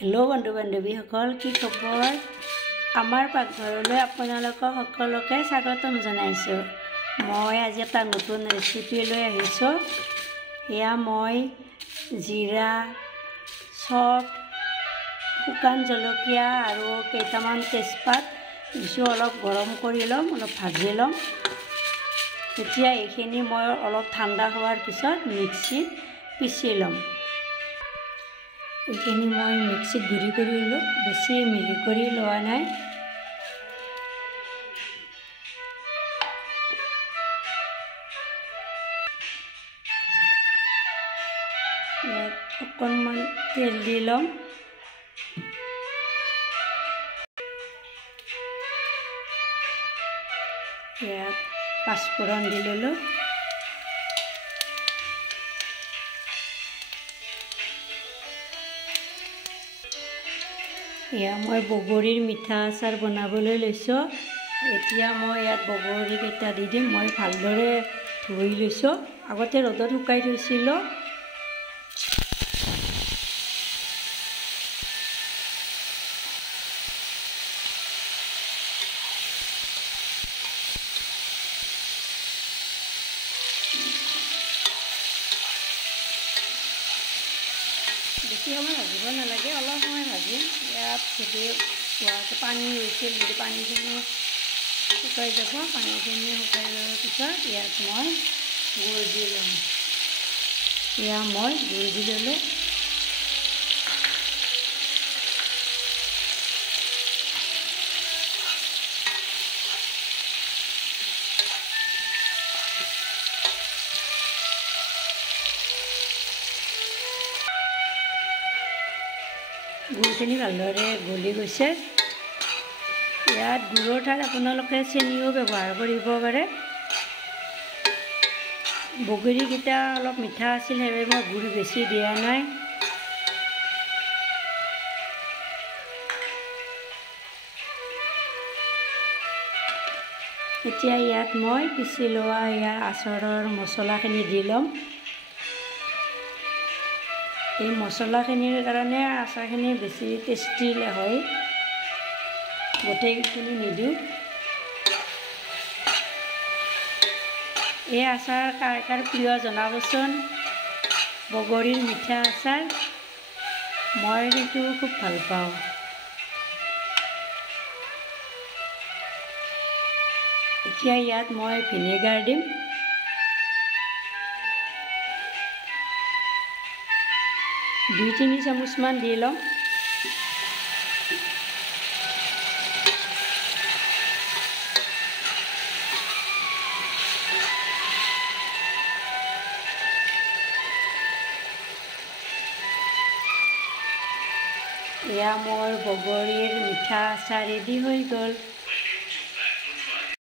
hello बंधु बान्धवीসকল কি খবৰ আমাৰ পাকঘৰলৈ আপোনালোকক সকলোকে স্বাগতম জনাইছো মই আজি এটা নতুন ৰেচিপি লৈ আহিছো এয়া মই জিৰা চফ শুকান জলকীয়া আৰু কেইটামান তেজপাত দিছো অলপ গৰম কৰি লম অলপ ভাজি লম এতিয়া এইখিনি মই অলপ ঠাণ্ডা হোৱাৰ পিছত মিক্সিত পিছি লম এইখিনি মই মিক্সিত গুড়ি কৰি লো বেছি মিহি কৰি লোৱা নাই অকণমান তেল দি লম ইয়াত পাঁচফোৰণ দি ললো এয়া মই বগৰীৰ মিঠা আচাৰ বনাবলৈ লৈছো এতিয়া মই ইয়াত বগৰী কেইটা দি দিম মই ভালদৰে ধুই লৈছো আগতে ৰ'দত শুকাই থৈছিলো বেছি সময় ভাজিব নালাগে অলপ সময় ভাজিম ইয়াত যদি পানী হৈছিল যদি পানীখিনি শুকাই যাব পানীখিনি শুকাই যোৱাৰ পিছত ইয়াত মই গুড় দি ল'ম এয়া মই গুড় দি ল'লোঁ গুড়খিনি ভালদৰে গলি গৈছে ইয়াত গুড়ৰ ঠাইত আপোনালোকে চেনিও ব্যৱহাৰ কৰিব পাৰে বগৰীকেইটা অলপ মিঠা আছিল সেইবাবে মই গুড় বেছি দিয়া নাই এতিয়া ইয়াত মই পিচি লোৱা ইয়াৰ আচাৰৰ মছলাখিনি দি ল'ম এই মছলাখিনিৰ কাৰণে আচাৰখিনি বেছি টেষ্টি হয় গোটেইখিনি নিদিওঁ এই আচাৰ কাৰ কাৰ প্ৰিয় জনাবচোন বগৰীৰ মিঠা আচাৰ মই কিন্তু খুব ভাল পাওঁ এতিয়া ইয়াত মই ভিনেগাৰ দিম দুই তিনি চামুচমান দি ল'ম এয়া মোৰ বগৰীৰ মিঠা আচাৰ ৰেডি হৈ গ'ল